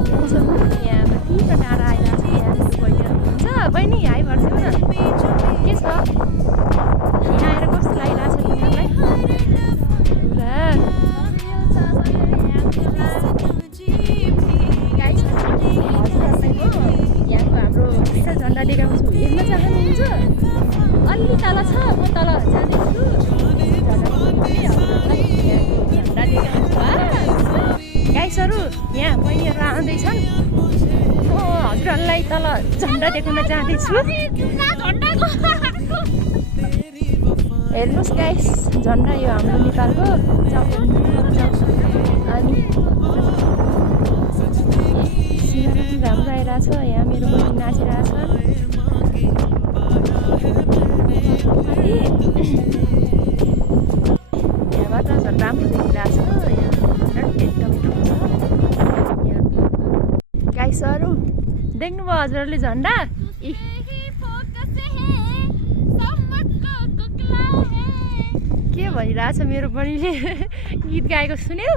यहाँ माथि र डाँडा आइरहेको छ। यहाँ बहिनीहरू हुन्छ। बहिनी हाई भनिदिनु न, के छ यहाँ आएर कस्तो लागिरहेको छ तिमीहरूलाई? यहाँको हाम्रो विशाल झन्डा देखाउँछु, हेर्न चाहनुहुन्छ? अलि तल छ, म तल जाँदैछु। झन्डा देखाउँछु गाइसहरू। यहाँ बहिनीहरू आउँदैछन्। म हजुरहरूलाई तल झन्डा देखाउन जाँदैछु। हेर्नुहोस् गाइस, झन्डा यो हाम्रो नेपालको। अनि राम्रो आइरहेछ। यहाँ मेरो बहिनी नाचिरहेछ। यहाँबाट झन् राम्रो देखिरहेछ। यहाँ एकदमै ठुलो छ। गाइसहरू देख्नुभयो हजुरहरूले झन्डा? के भनिरहेछ मेरो बहिनीले? गीत गाएको सुन्यौ?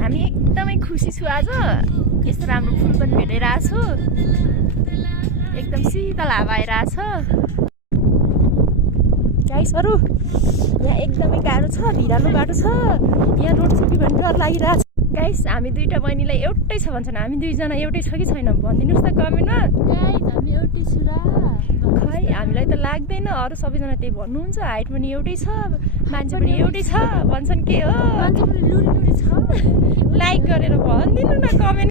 हामी एकदमै खुसी छु आज। यस्तो राम्रो फुल पनि भेटिरहेको छु। एकदम शीतल हावा आइरहेछ। गाइसहरू यहाँ एकदमै गाह्रो छ, भिरालो बाटो छ। यहाँ रोड छ कि भन्ने डर लागिरहेछ। गाइस हामी दुईटा बहिनीलाई एउटै छ भन्छन्। हामी दुईजना एउटै छ कि छैन भनिदिनुहोस् त कमेन्टमा। गाइस हामी एउटै छु र। खै हामीलाई त लाग्दैन। अरू सबैजना त्यही भन्नुहुन्छ। हाइट पनि एउटै छ, मान्छे पनि एउटै छ भन्छन्। के हो? मान्छे पनि लुरी छ। लाइक गरेर भनिदिनु न कमेन्ट।